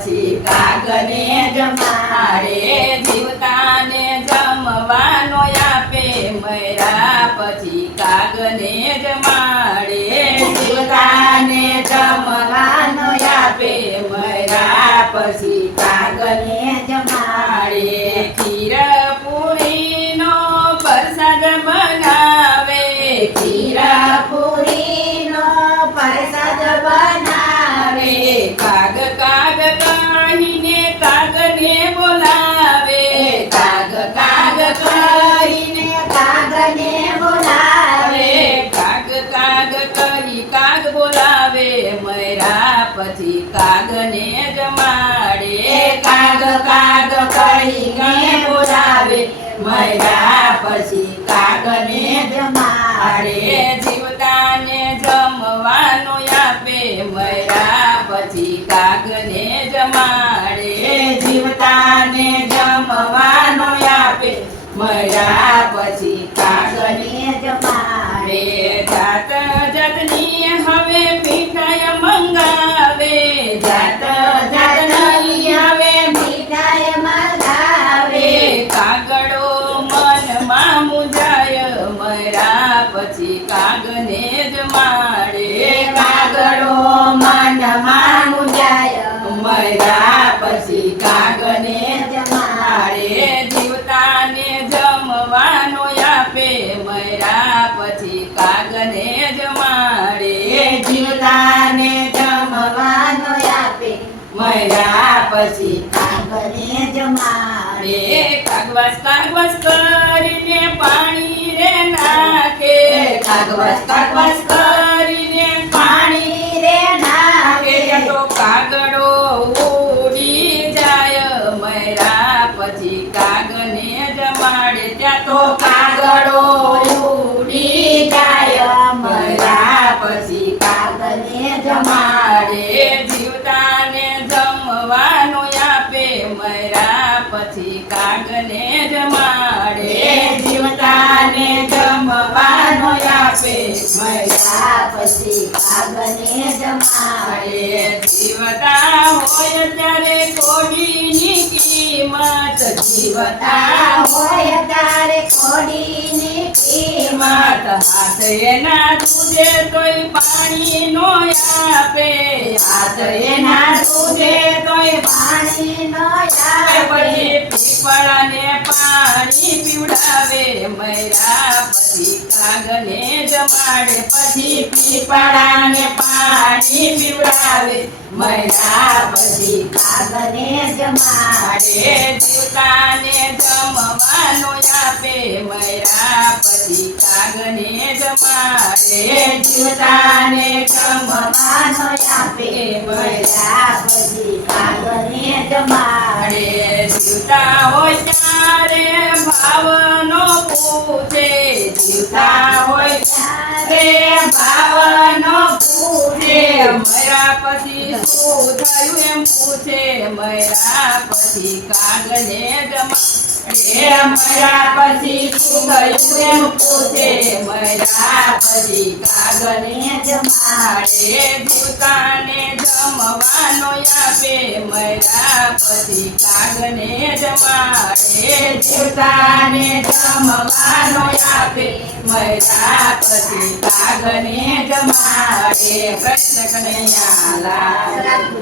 પછી કાગને જમાડે, જીવતાને જમવાનો આપે મૈરા પછી કાગને જમાડે, જીવતાને જમવાનો આપે મૈરા પછી કહી કાગ બોલાવે મયરા પછી કાગને જમાડે. કાગ કાગ કરીને બોલાવે મયરા પછી કાગને જમાડે. જીવતાને જમવાનું આપે મયરા પછી કાગને જમાડે. જીવતાને જમવાનું આપે મયરા પછી કાગને જમાડે. કાગવાસ કાગવાસ કરીને પાણી રે નાખે. કાગવાસ કાગવાસ કરીને પાણી રે નાખે. તો કાગડો ઉડી જાય. મરા પછી કાગને જમાડે. ત્યાં તો કાગડો ઉડી જાય. મરા પછી કાગને જમાડે. કોડીની કિંમત, જીવતા હોય ત્યારે કોડીની કિંમત. હાથ એના તુજે તોય પાણી નો આપે, હાથ એના તોય પાણી નો પછી પાણી પીવડાવે મૈરા પછી કાગને જમાડે પછી પીપળાને પાણી પીવડાવે મૈરા પછી કાગને જમાડે જીવતા જીવતાને જમવાનો આપે મૈરા પછી કાગને જમાડે જીવતાને જમવાનો આપે મૈરા જીવતા હોય ત્યારે ભાવનો પૂછે જીવતા હોય પૂછે શું થયું એમ પૂછે. મરા પછી કાગને જમા મરા પછી શું એમ કાગને જમાડે જમવાનો આપે મરા પછી કાગને જમાડે જીવતાને જમવાનો આપે મરા કાગને જમાડે કૃષ્ણ કનૈયા